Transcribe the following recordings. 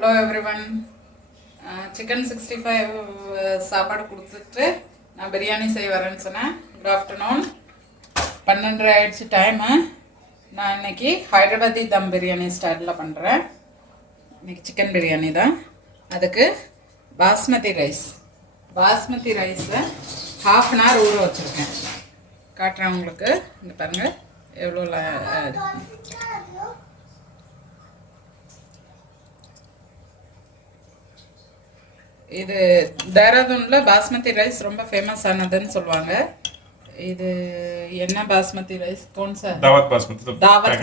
Hello everyone chicken sixty five சாப்பாடு கொடுத்துட்டு நான் பிரியாணி செய்ய வரேன்னு சொன்னேன். குட் ஆஃப்டர்நூன் பன்னெண்டரை ஆயிடுச்சு டைமு நான் இன்னைக்கு ஹைதராபாதி தம் பிரியாணி ஸ்டைலில் பண்ணுறேன் இன்னைக்கு சிக்கன் பிரியாணி தான். அதுக்கு பாஸ்மதி ரைஸ் பாஸ்மதி ரைஸை ஹாஃப் அன் ஹவர் ஊற வச்சுருக்கேன். காட்டுறேன் உங்களுக்கு. இங்கே பாருங்கள் எவ்வளோ இது தேராதூனில் பாஸ்மதி ரைஸ் ரொம்ப ஃபேமஸ் ஆனதுன்னு சொல்லுவாங்க. இது என்ன பாஸ்மதி ரைஸ்? கோன்சா தாவத் பாஸ்மதி தாவத்.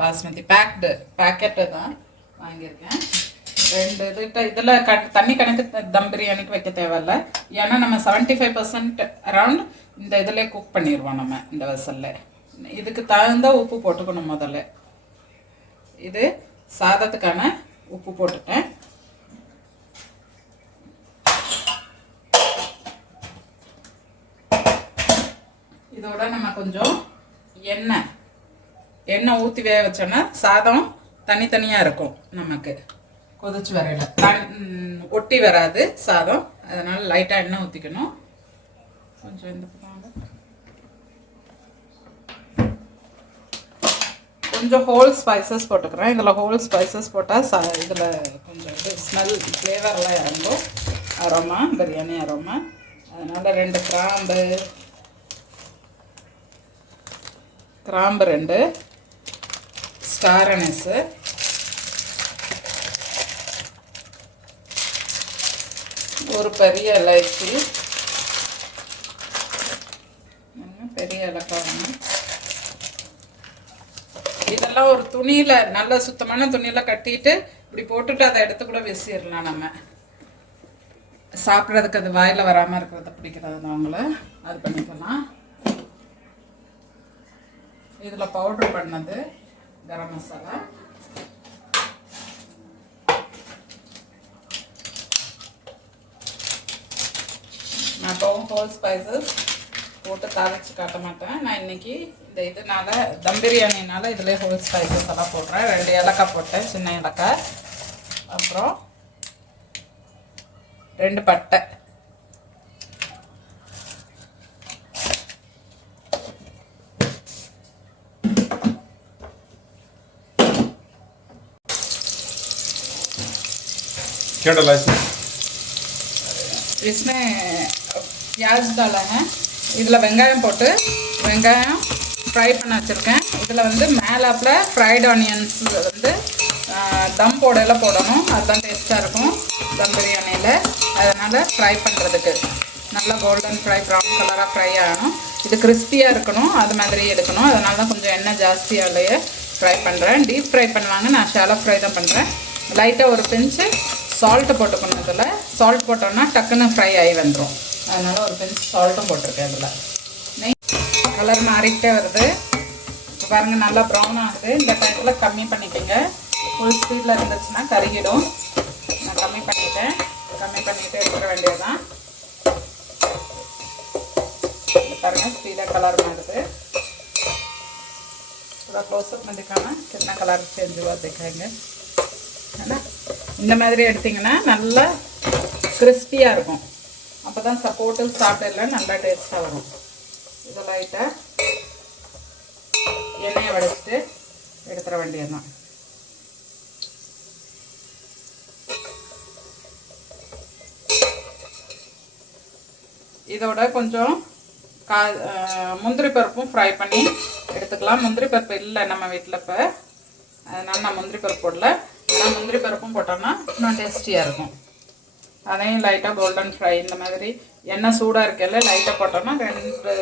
பாஸ்மதி. பேக்டு பேக்கெட்டு தான் வாங்கியிருக்கேன். ரெண்டு இதுகிட்ட இதில் கட் தண்ணி கணக்கு தம் பிரியாணிக்கு வைக்க தேவையில்ல. ஏன்னா நம்ம செவன்ட்டி ஃபைவ் பர்சன்ட் அரவுண்ட் இந்த இதில் குக் பண்ணிடுவோம் நம்ம இந்த வெசல்ல இதுக்கு தகுந்த உப்பு போட்டுக்கணும் முதல்ல. இது சாதத்துக்கான உப்பு போட்டுட்டேன். இதோட நம்ம கொஞ்சம் எண்ணெய் எண்ணெய் ஊற்றி வேக வச்சோன்னா சாதம் தனித்தனியாக இருக்கும் நமக்கு. கொதிச்சு வரையில. தன் ஒட்டி வராது சாதம். அதனால் லைட்டாக எண்ணெய் ஊற்றிக்கணும் கொஞ்சம் இந்த. கொஞ்சம் ஹோல் ஸ்பைசஸ் போட்டுக்கிறேன். இதில் ஹோல் ஸ்பைசஸ் போட்டால் சா இதில் கொஞ்சம் இது ஸ்மெல் ஃப்ளேவர்லாம் இறங்கும். அரோமா பிரியாணி அரோமா அதனால் ரெண்டு கிராம்பு கிராம்பு ரெண்டு ஸ்டார் அனஸு. ஒரு பெரிய இலைச்சி பெரிய இலக்காய் இதெல்லாம் ஒரு துணியில் நல்ல சுத்தமான துணியில் கட்டிட்டு இப்படி போட்டுட்டு அதை எடுத்து கூட வீசிடலாம் நம்ம. சாப்பிட்றதுக்கு அது வாயில் வராமல் இருக்கிறத பிடிக்கிறது அவங்கள அது பண்ணிக்கலாம். இதில் பவுடர் பண்ணது கரம் மசாலா. நான் இப்போவும் ஹோல் ஸ்பைசஸ் போட்டு தாளித்து காட்ட மாட்டேன். நான் இன்னைக்கு இந்த இதனால தம் பிரியாணினால இதிலே ஹோல் ஸ்பைசஸ் எல்லாம் போடுறேன். ரெண்டு ஏலக்காய் போட்டேன் சின்ன ஏலக்காய். அப்புறம் ரெண்டு பட்டை. क्या डाला इसमें इसमें प्याज डाला है இதில் வெங்காயம் போட்டு வெங்காயம் ஃப்ரை பண்ண வச்சுருக்கேன் இதில் வந்து மேலாப்பில் ஃப்ரைட் ஆனியன்ஸ் வந்து தம் போடையில் போடணும் அதுதான் டேஸ்ட்டாக இருக்கும் தம் பிரியாணியில் அதனால் ஃப்ரை பண்ணுறதுக்கு நல்லா கோல்டன் ஃப்ரை ப்ரௌன் கலராக ஃப்ரை ஆகணும் இது கிறிஸ்பியாக இருக்கணும் அது மாதிரி எடுக்கணும் அதனால தான் கொஞ்சம் எண்ணெய் ஜாஸ்தியாலேயே ஃப்ரை பண்ணுறேன் டீப் ஃப்ரை பண்ணுவாங்க நான் ஷாலோ ஃப்ரை தான் பண்ணுறேன் லைட்டாக ஒரு பிஞ்சு சால்ட்டு போட்டுக்கணும் இதில் சால்ட் போட்டோம்னா டக்குன்னு ஃப்ரை ஆகி வந்துடும் அதனால் ஒரு பிஞ்ச் சால்ட்டும் போட்டிருக்கேன் இதில் நெய் கலர் மாறிக்கிட்டே வருது இப்போ பாருங்கள் நல்லா ப்ரௌன் ஆகுது இந்த டயத்தில் கம்மி பண்ணிக்கோங்க ஃபுல் ஸ்பீடில் இருந்துச்சுன்னா கருகிடும் நான் கம்மி பண்ணிட்டேன் கம்மி பண்ணிக்கிட்டே இருக்க வேண்டியதுதான் இது பாருங்கள் ஸ்பீடாக கலர் மாறுது थोड़ा क्लोजअप में दिखाना कितना कलर चेंज हुआ दिखाएंगे है இந்த மாதிரி எடுத்திங்கன்னா நல்லா கிறிஸ்பியாக இருக்கும். அப்போ தான் சப்போட்டல் சாப்பிடல நல்லா டேஸ்ட்டாக வரும். இதை லைட்டாக எண்ணெயை வடைச்சிட்டு எடுத்துட வேண்டியதுதான். இதோட கொஞ்சம் கா முந்திரி பருப்பும் ஃப்ரை பண்ணி எடுத்துக்கலாம். முந்திரி பருப்பு இல்லை நம்ம வீட்டில் இப்போ. அதனால் நான் முந்திரி பருப்பு போடல. ஆனால் முந்திரி பருப்பும் போட்டோம்னா இன்னும் டேஸ்டியாக இருக்கும். அதையும் லைட்டாக கோல்டன் ஃப்ரை இந்த மாதிரி எண்ணெய் சூடாக இருக்கல லைட்டாக போட்டோம்னா ரெண்டு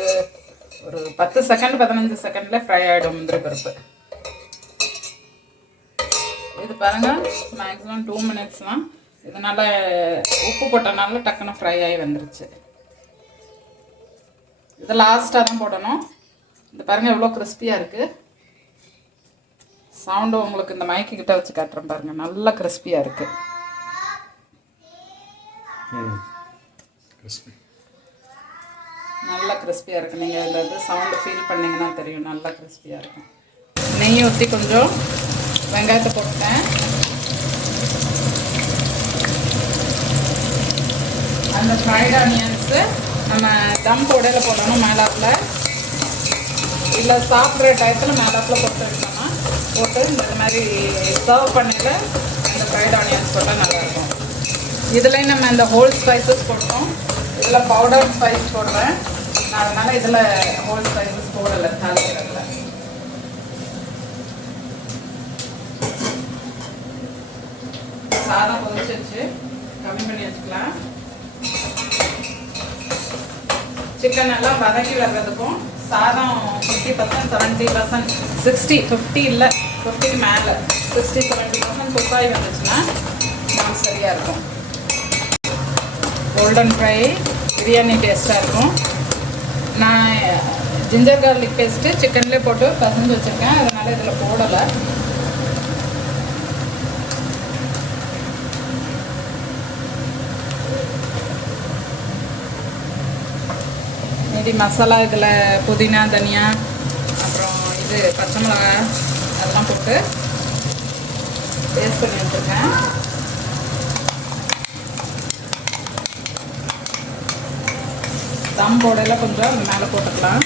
ஒரு பத்து செகண்ட் பதினஞ்சு செகண்டில் ஃப்ரை ஆகிடும் முந்திரி பருப்பு. இது பாருங்க மேக்ஸிமம் டூ மினிட்ஸ் தான். இதனால் உப்பு போட்டனால டக்குன்னு ஃப்ரை ஆகி வந்துருச்சு. இது லாஸ்ட்டாக தான் போடணும். இந்த பாருங்க எவ்வளோ கிறிஸ்பியாக இருக்குது சவுண்டு உங்களுக்கு இந்த மைக்கு கிட்ட வச்சு காட்டுறேன் பாருங்க. நல்லா கிறிஸ்பியாக இருக்குது நல்லா கிறிஸ்பியாக இருக்கு. நீங்கள் இந்த இது சவுண்டு ஃபீல் பண்ணீங்கன்னா தெரியும். நல்லா கிறிஸ்பியாக இருக்கும் நெய் ஊற்றி கொஞ்சம் வெங்காயத்தை போட்டேன் அந்த ஃப்ரைட் ஆனியன்ஸு நம்ம தம் போடையில போடணும் மேலாப்பில். இல்லை சாப்பிட்ற டயத்தில் மேலாப்பில் போட்டு எடுத்தோம்னா போட்டு இந்த மாதிரி சர்வ் பண்ணையில் இந்த ஃப்ரைட் ஆனியன்ஸ் போட்டால் நல்லாயிருக்கும். இதில் நம்ம இந்த ஹோல் ஸ்பைசஸ் போட்டோம் இதில் பவுடர் ஸ்பைஸ் போடுறேன். நான் அதனால் இதில் ஹோல் ஸ்பைசஸ் போடலை தாளிக்கிறதுல. சாதம் கொதிச்சிருச்சு. கம்மி பண்ணி வச்சுக்கலாம். சிக்கன் எல்லாம் வதக்கி வர்றதுக்கும் சாதம் fifty percent seventy percent sixty fifty இல்லை ஃபிஃப்டிக்கு மேலே. சிக்ஸ்டி செவன்ட்டி பர்சன்ட் குக் வந்துச்சுன்னா நமக்கு சரியாக இருக்கும். கோல்டன் ஃப்ரை பிரியாணி டேஸ்ட்டாக இருக்கும். நான் ஜிஞ்சர் கார்லிக் பேஸ்ட்டு சிக்கன்லேயே போட்டு பசஞ்சு வச்சுருக்கேன். அதனால் இதில் போடலை. மீதி மசாலா இதில் புதினா தனியா அப்புறம் இது பச்சை மிளகா அதெல்லாம் போட்டு பேஸ்ட் பண்ணி வச்சுருக்கேன். தம் போடையில் கொஞ்சம் மேலே போட்டுக்கலாம்.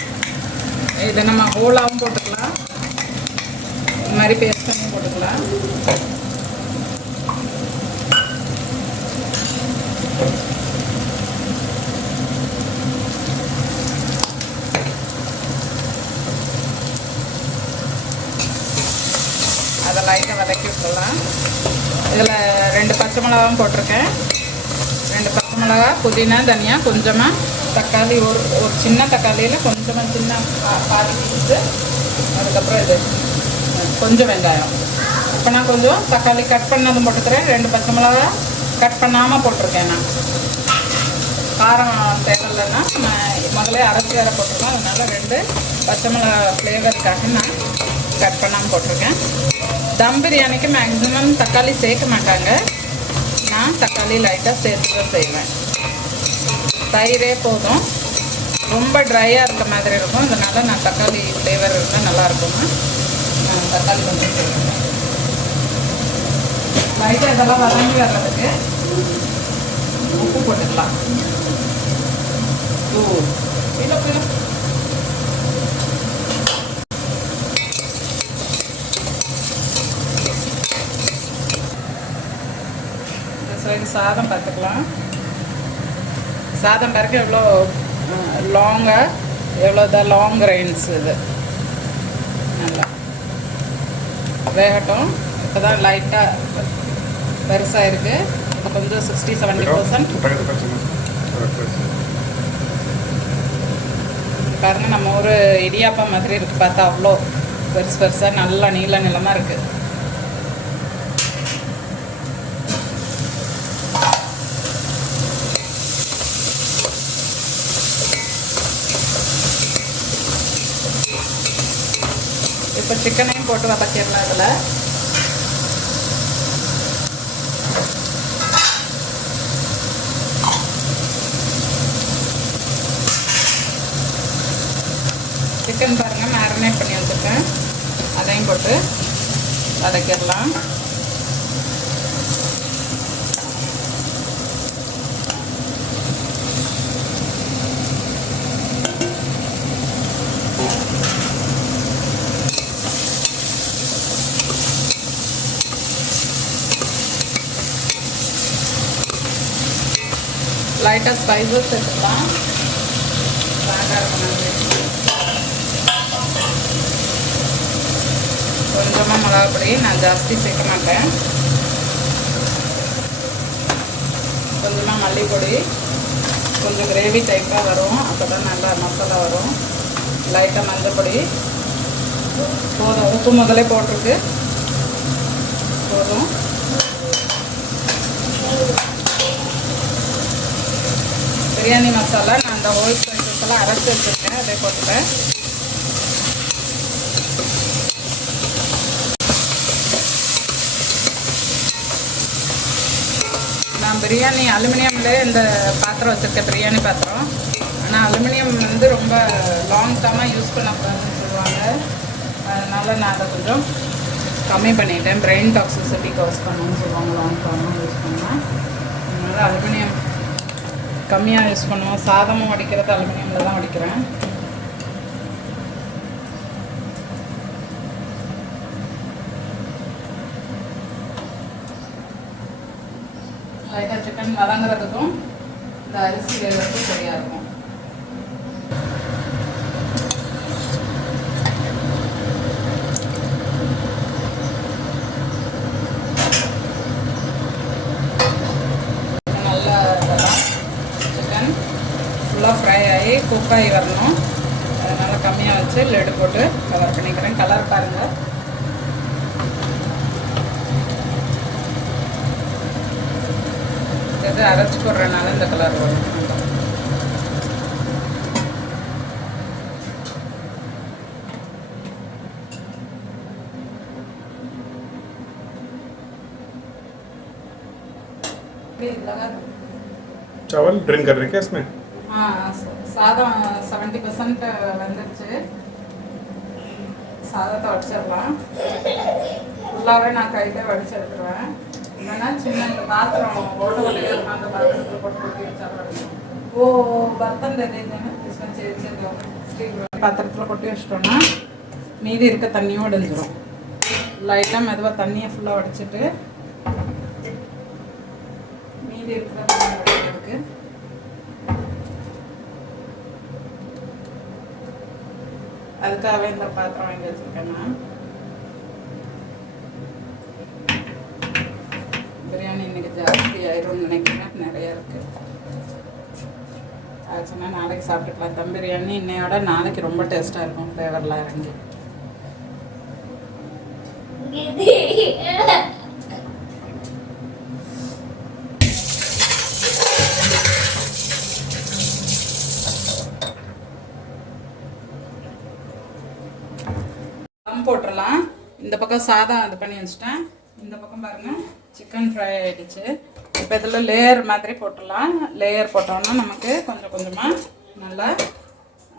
இதை நம்ம ஹோலாகவும் போட்டுக்கலாம். இது மாதிரி பேஸ்ட் பண்ணி போட்டுக்கலாம் அதை லைட்டாக வதக்கி விட்டுடலாம் இதில் ரெண்டு பச்சை மிளகாவும் போட்டிருக்கேன். ரெண்டு பச்சை மிளகா புதினா தனியாக கொஞ்சமாக தக்காளி ஒரு ஒரு சின்ன தக்காளியில் கொஞ்சமாக சின்ன பா- பாதி பீஸு அதுக்கப்புறம் இது கொஞ்சம் வெங்காயம். இப்போ நான் கொஞ்சம் தக்காளி கட் பண்ணதும் போட்டுக்கிறேன். ரெண்டு பச்சை மிளகா கட் பண்ணாமல் போட்டிருக்கேன் நான். காரம் தேவையில்லைன்னா நம்ம முதலே அரைச்சி வேற போட்டிருக்கோம் அதனால் ரெண்டு பச்சை மிளகா ஃப்ளேவருக்காக நான் கட் பண்ணாமல் போட்டிருக்கேன். தம் பிரியாணிக்கு மேக்ஸிமம் தக்காளி சேர்க்க மாட்டாங்க. நான் தக்காளி லைட்டாக சேர்த்து தான் செய்வேன். தயிரே போதும். ரொம்ப ட்ரையாக இருக்க மாதிரி இருக்கும். அதனால் நான் தக்காளி ஃப்ளேவர் இருந்தால் நல்லாயிருக்கும்னு நான் தக்காளி கொஞ்சம் சேர்க்குறேன் லைட்டாக இதெல்லாம் வதங்கி வர்றதுக்கு உப்பு போட்டுக்கலாம். ஓ இல்லை போயிடும் சாதம் பார்த்துக்கலாம். சாதம் பிறகு எவ்வளோ லாங்காக எவ்வளோ தான் லாங் ரைன்ஸ் இது. நல்லா. வேகட்டும். இப்போ தான் லைட்டாக பெருசாக இருக்குது இப்போ கொஞ்சம் சிக்ஸ்டி செவன்ட்டி பர்சன்ட் பாருங்க நம்ம ஒரு இடியாப்பம் மாதிரி இருக்கு. பார்த்தா அவ்வளோ பெருசு பெருசாக நல்லா நீள நிலமாக இருக்குது இப்போ சிக்கனையும் போட்டு வதக்கிடலாம் இதில். சிக்கன் பாருங்கள் மேரினேட் பண்ணி வச்சுருக்கேன். அதையும் போட்டு வதக்கிடலாம். லைட்டாக ஸ்பைசஸ் எடுத்துக்கலாம். கொஞ்சமாக மிளகா பொடி நான் ஜாஸ்தி சேர்க்க மாட்டேன். கொஞ்சமாக மல்லிப்பொடி கொஞ்சம் கிரேவி டைப்பாக வரும். அப்போ தான் நல்லா மசாலா வரும். லைட்டாக மஞ்சள் பொடி. போதும். உப்பு முதலே போட்டிருக்கு. போதும். பிரியாணி மசாலா நான் அந்த ஹோல் ஸ்பைசஸ் அரைச்சி வச்சுருக்கேன் அதே போட்டுட்டேன் நான் பிரியாணி அலுமினியம்லேயே இந்த பாத்திரம் வச்சுருக்கேன் பிரியாணி பாத்திரம். ஆனால் அலுமினியம் வந்து ரொம்ப லாங் டர்மாக யூஸ் பண்ணக்கூடாதுன்னு சொல்லுவாங்க. அதனால் நான் அதை கொஞ்சம் கம்மி பண்ணிட்டேன். பிரெயின் டாக்ஸிசிட்டி காஸ் பண்ணணும்னு சொல்லுவாங்க லாங் டேர்மாக யூஸ் பண்ணால் அதனால் அலுமினியம் கம்மியாக யூஸ் பண்ணுவோம். சாதமும் வடிக்கிறது அலுமினியமில் தான் வடிக்கிறேன். லைட்டாக சிக்கன் வதங்குறதுக்கும் இந்த அரிசி வேகிறதுக்கும் சரியாக இருக்கும் நல்லா இதெல்லாம் சிக்கன் ஃபுல்லாக ஃப்ரை ஆகி குக் ஆகி வரணும் அதனால் கம்மியாக வச்சு லெடு போட்டு கவர் பண்ணிக்கிறேன் கலர் பாருங்கள் இது அரைச்சி போடுறதுனால இந்த கலர் வரும் இப்படி लगा दो। चावल ड्रिंक कर रहे हैं क्या इसमें ஆ ச- சாதம் செவன்ட்டி பர்சன்ட் வந்துருச்சு. சாதத்தை வடிச்சிடலாம். ஃபுல்லாகவே நான் கையிலே வடிச்செடுத்துருவேன் இல்லைன்னா சின்ன இந்த பாத்திரம் ஓட்டு வழியில் அந்த பாத்திரத்தில் போட்டு கொட்டி வச்சிடலாம் ஓ பர்த்தம் தெரியுதுன்னு பாத்திரத்தில் கொட்டி வச்சிட்டோம்னா மீதி இருக்க தண்ணியும் உடைஞ்சிரும் லைட்டாக மெதுவாக தண்ணியை ஃபுல்லாக வடிச்சிட்டு மீதி இருக்கிற அதுக்காகவே இந்த பாத்திரம் வாங்கி வச்சிருக்கேன் பிரியாணி இன்னைக்கு ஜாஸ்தி ஆயிரும் நினைக்கிறேன். நிறைய இருக்கு. ஆச்சுன்னா நாளைக்கு சாப்பிட்டுக்கலாம். தம் பிரியாணி இன்னையோட நாளைக்கு ரொம்ப டேஸ்ட்டாக இருக்கும். ஃப்ளேவர்லாம் இறங்கி தம் போட்டுடலாம் இந்த பக்கம் சாதம் இது பண்ணி வச்சுட்டேன். இந்த பக்கம் பாருங்க சிக்கன் ஃப்ரை ஆகிடுச்சு இப்போ இதில் லேயர் மாதிரி போட்டுடலாம். லேயர் போட்டோம்னா நமக்கு கொஞ்சம் கொஞ்சமாக நல்லா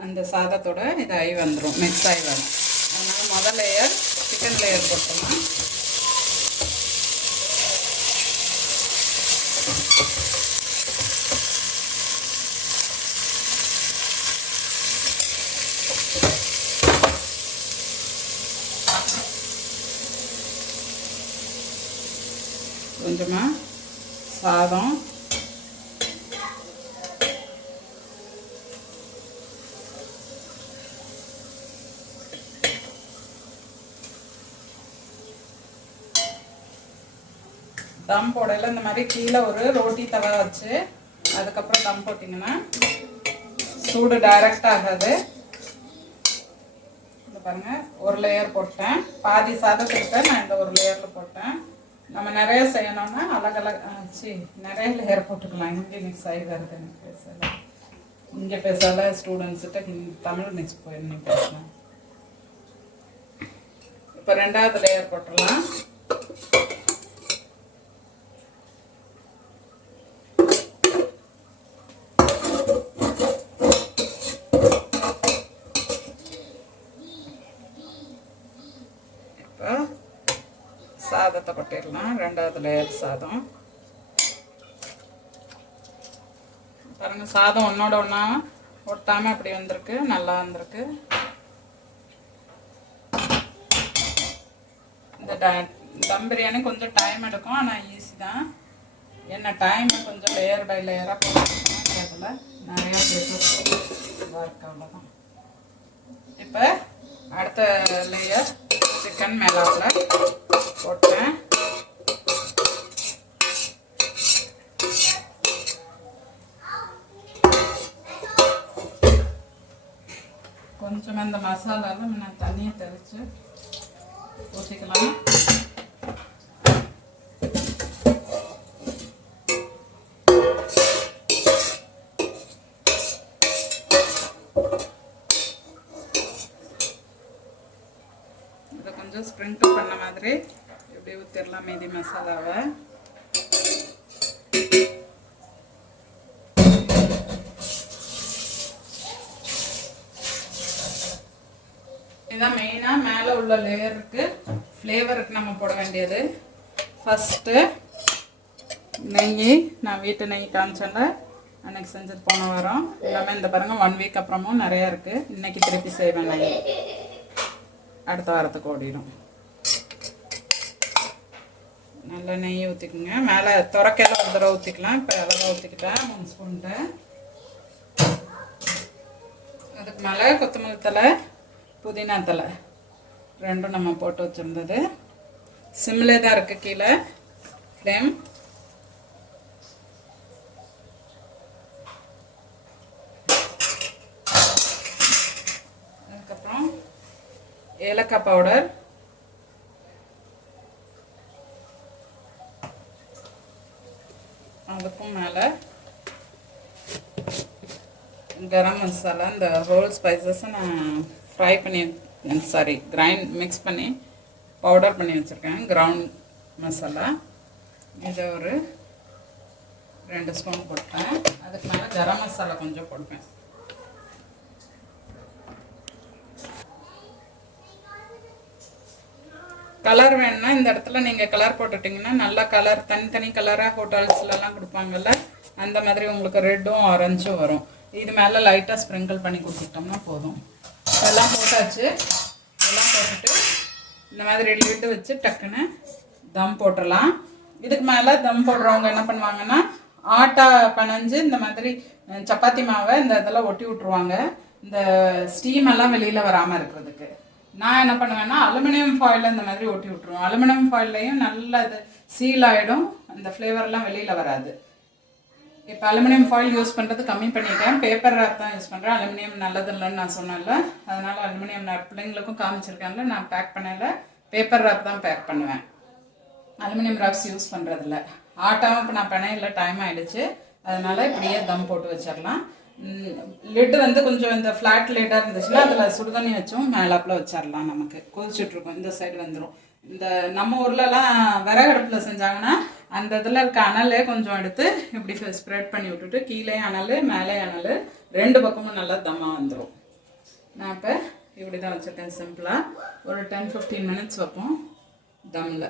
அந்த சாதத்தோட இதாகி வந்துடும் மிக்ஸ் ஆகி வரும். அதனால் முதல் லேயர் சிக்கன் லேயர் போட்டுடலாம் கொஞ்சமாக சாதம் தம் போடையில் இந்த மாதிரி கீழே ஒரு ரோட்டி தலை வச்சு அதுக்கப்புறம் தம் போட்டிங்கன்னா சூடு டைரக்ட் ஆகாது. இந்த பாருங்க ஒரு லேயர் போட்டேன். பாதி சாதத்துக்கு நான் இந்த ஒரு லேயரில் போட்டேன். நம்ம நிறைய செய்யணும்னா அழகழக சி நிறைய லேயர் போட்டுக்கலாம். இங்கே மிக்ஸ் ஆகி வருது எனக்கு பேசல இங்கே பேசல ஸ்டூடெண்ட்ஸ்கிட்ட தமிழ் மிக்ஸ் போயிருந்தேன் பேசலாம் இப்போ ரெண்டாவது லேயர் போட்டுடலாம் இப்போ சாதத்தை கொட்டிடலாம். ரெண்டாவது லேயர் சாதம். பாருங்க சாதம் ஒன்றோட ஒன்றா ஒட்டாமல் அப்படி வந்திருக்கு. நல்லா வந்திருக்கு. இந்த ட- தம் பிரியாணி கொஞ்சம் டைம் எடுக்கும் ஆனால் ஈஸி தான். என்ன டைம் கொஞ்சம் லேயர் பை லேயராக போட்டுக்கணும் நிறையா பேசஸ் அவ்வளோதான் இப்போ அடுத்த லேயர் சிக்கன் மேலாப்பில் போட்டேன். கொஞ்சம் இந்த மசாலாவில் நான் தண்ணியை தெளித்து ஊற்றிக்கலாம் இதை கொஞ்சம் ஸ்ப்ரிங்கிள் பண்ண மாதிரி சேர்த்துடலாம் மீதி மசாலாவை. இதான் மெயினாக மேலே உள்ள லேயருக்கு ஃப்ளேவருக்கு நம்ம போட வேண்டியது. ஃபஸ்ட்டு நெய் நான் வீட்டு நெய் காமிச்சேன்ல அன்னைக்கு செஞ்சது போன வாரம். எல்லாமே இந்த பாருங்கள் ஒன் வீக் அப்புறமும் நிறையா இருக்குது இன்றைக்கி திருப்பி செய்வேன் நெய் அடுத்த வாரத்துக்கு ஓடிடும். நல்லா நெய் ஊற்றிக்குங்க மேலே துறக்கையில் ஒரு தடவை ஊற்றிக்கலாம் இப்போ அளவாக ஊற்றிக்கிட்டேன் மூணு ஸ்பூன்ட்டு அதுக்கு மேலே கொத்தமல்லி தலை புதினா தலை ரெண்டும் நம்ம போட்டு வச்சுருந்தது. சிம்லே தான் இருக்குது கீழே. ஃப்ளேம் அதுக்கப்புறம் ஏலக்காய் பவுடர் அதுக்கும் மேலே கரம் மசாலா இந்த ஹோல் ஸ்பைசஸை நான் ஃப்ரை பண்ணி சாரி கிரைண்ட் மிக்ஸ் பண்ணி பவுடர் பண்ணி வச்சுருக்கேன். கிரவுண்ட் மசாலா. இதை ஒரு ரெண்டு ஸ்பூன் போட்டேன். அதுக்கு மேலே கரம் மசாலா கொஞ்சம் போடுவேன். கலர் வேணும்னா இந்த இடத்துல நீங்கள் கலர் போட்டுட்டிங்கன்னா நல்லா கலர் தனித்தனி கலராக ஹோட்டல்ஸ்லலாம் கொடுப்பாங்கல்ல அந்த மாதிரி உங்களுக்கு ரெட்டும் ஆரஞ்சும் வரும். இது மேலே லைட்டாக ஸ்ப்ரிங்கிள் பண்ணி கொடுத்துட்டோம்னா போதும். எல்லாம் போட்டாச்சு. எல்லாம் போட்டுட்டு இந்த மாதிரி லிட்டு வச்சு டக்குன்னு தம் போட்டுடலாம். இதுக்கு மேலே தம் போடுறவங்க என்ன பண்ணுவாங்கன்னா ஆட்டா பனைஞ்சு இந்த மாதிரி சப்பாத்தி மாவை இந்த இதெல்லாம் ஒட்டி விட்ருவாங்க இந்த ஸ்டீம் எல்லாம் வெளியில் வராமல் இருக்கிறதுக்கு. நான் என்ன பண்ணுவேன்னா அலுமினியம் ஃபாயில் இந்த மாதிரி ஒட்டி விட்ருவோம் அலுமினியம் ஃபாயில்லையும் நல்ல இது சீல் ஆகிடும் அந்த ஃப்ளேவர்லாம் வெளியில் வராது. இப்போ அலுமினியம் ஃபாயில் யூஸ் பண்ணுறது கம்மி பண்ணிட்டேன். பேப்பர் ரேப் தான் யூஸ் பண்ணுறேன் அலுமினியம் நல்லது இல்லைன்னு நான் சொன்னேன்ல. அதனால் அலுமினியம் நான் பிள்ளைங்களுக்கும் காமிச்சிருக்கேன்ல. நான் பேக் பண்ணல பேப்பர் ரேப் தான் பேக் பண்ணுவேன். அலுமினியம் ரேப்ஸ் யூஸ் பண்ணுறதில்ல ஆட்டாவும் இப்போ நான் பிணையில் டைம் ஆகிடுச்சு அதனால் இப்படியே தம் போட்டு வச்சிடலாம். லிட்டு வந்து கொஞ்சம் இந்த ஃப்ளாட் லிட்டாக இருந்துச்சுன்னா அதில் சுடுதண்ணி வச்சும் மேலாப்பில் வச்சிடலாம் நமக்கு. கொதிச்சுட்ருக்கோம். இந்த சைடு வந்துடும் இந்த நம்ம ஊர்லலாம் விறகடுப்பில் செஞ்சாங்கன்னா அந்த இதில் இருக்க அனலே கொஞ்சம் எடுத்து இப்படி ஸ்ப்ரெட் பண்ணி விட்டுட்டு கீழே அனல் மேலே அனல் ரெண்டு பக்கமும் நல்லா தம்மாக வந்துடும் நான் இப்போ இப்படி தான் வச்சுருக்கேன் சிம்பிளாக ஒரு டென் ஃபிஃப்டீன் மினிட்ஸ் வைப்போம். தம்மில்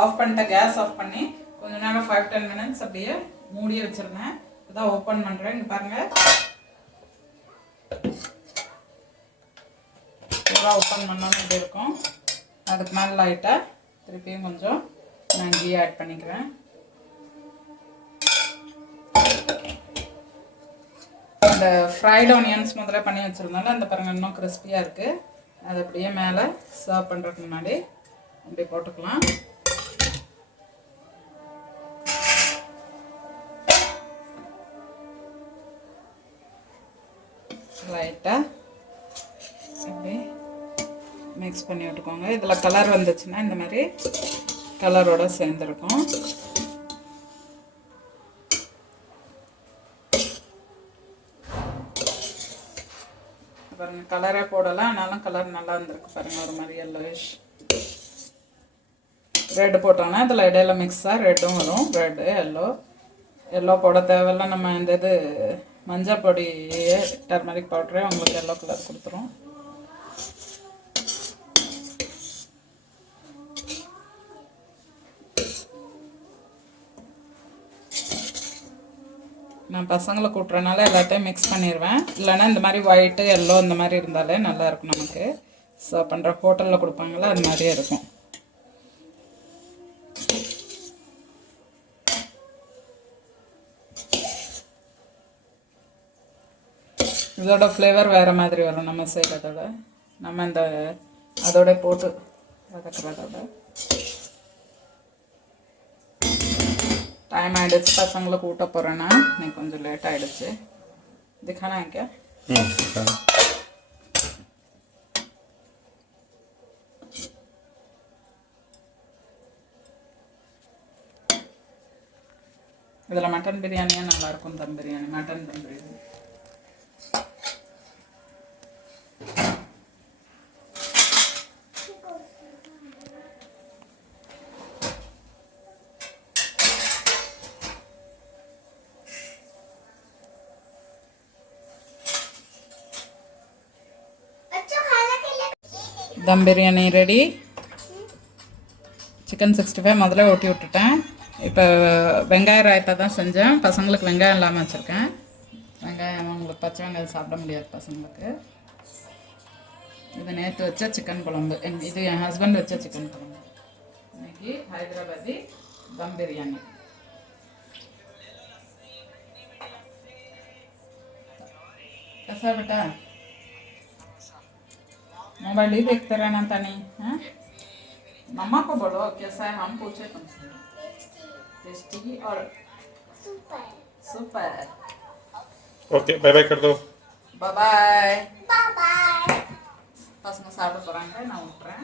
ஆஃப் பண்ணிட்டேன் கேஸ் ஆஃப் பண்ணி கொஞ்ச நேரம் ஃபைவ் டென் மினிட்ஸ் அப்படியே மூடி வச்சுருந்தேன். இதான் ஓப்பன் பண்ணுறேன் இங்கே பாருங்கள் பூரா ஓப்பன் பண்ணோன்னு இப்படி இருக்கும். அதுக்கு மேலே லைட்டாக திருப்பியும் கொஞ்சம் நான் கீ ஆட் பண்ணிக்கிறேன். அந்த ஃப்ரைட் ஆனியன்ஸ் முதல்ல பண்ணி வச்சுருந்தால அந்த பாருங்க இன்னும் கிறிஸ்பியாக இருக்குது அது அப்படியே மேலே சர்வ் பண்ணுறதுக்கு முன்னாடி அப்படி போட்டுக்கலாம். மிக்ஸ் பண்ணி விட்டுக்கோங்க. இதில் கலர் வந்துச்சுன்னா இந்த மாதிரி கலரோடு சேர்ந்துருக்கும். பாருங்கள் கலரே போடலாம் ஆனாலும் கலர் நல்லா இருந்திருக்கு பாருங்கள் ஒரு மாதிரி எல்லோயிஷ் ரெட் போட்டோன்னா இதில் இடையில மிக்ஸாக ரெட்டும் வரும். ரெட்டு எல்லோ எல்லோ போட தேவையில்ல நம்ம இந்த இது மஞ்சள் பொடி டர்மரிக் பவுட்ரே உங்களுக்கு எல்லோ கலர் கொடுத்துரும். நான் பசங்களை கூட்டுறனால எல்லாத்தையும் மிக்ஸ் பண்ணிடுவேன் இல்லைன்னா இந்த மாதிரி ஒயிட்டு எல்லோ இந்த மாதிரி இருந்தாலே நல்லாயிருக்கும் நமக்கு. ஸோ பண்ணுற ஹோட்டலில் கொடுப்பாங்களே அது மாதிரியே இருக்கும். இதோட ஃப்ளேவர் வேறு மாதிரி வரும் நம்ம செய்கிறதோட நம்ம இந்த அதோட போட்டு வதக்கிறதோட. டைம் ஆயிடுச்சு? பசங்களை கூட்ட போறேன்னா இன்னைக்கு கொஞ்சம் லேட் ஆயிடுச்சு. திக்கானா இங்கே. இதில் மட்டன் பிரியாணியே? நல்லாயிருக்கும் dum biryani. Mutton dum biryani. Dum biryani ready. Chicken sixty five முதல்ல ஒட்டி விட்டுட்டேன். இப்போ வெங்காய ராயத்தா தான் செஞ்சேன். பசங்களுக்கு வெங்காயம் இல்லாமல் வச்சுருக்கேன். வெங்காயம் அவங்களுக்கு பச்சை வெங்காயம் சாப்பிட முடியாது பசங்களுக்கு. இது நேற்று வச்ச சிக்கன் குழம்பு. என் இது என் ஹஸ்பண்ட் வச்ச சிக்கன் குழம்பு. இன்னைக்கு ஹைதராபாதி தம் பிரியாணி. कैसा ಬಳಿ ಬೇಕ್ತಾರೇನ ಅಂತಾನೆ. ಹಾಂ? ನಮ್ಮಕ್ಕ ಬಳು ಕೆಲಸ ಹಮ್ ಪೂಜೆ ಟೇಸ್ಟಿಗೆ ಅವಳು ಸೂಪರ್. ಓಕೆ ಬೈ ಬೈ ಕಡ್ದು ಬಾಯ್ ಬಾಯ್ ಫಸ್ಟ್ ಮಸಾಲ ಬರಂಗ ನಾವು ಉಟ್ರೆ.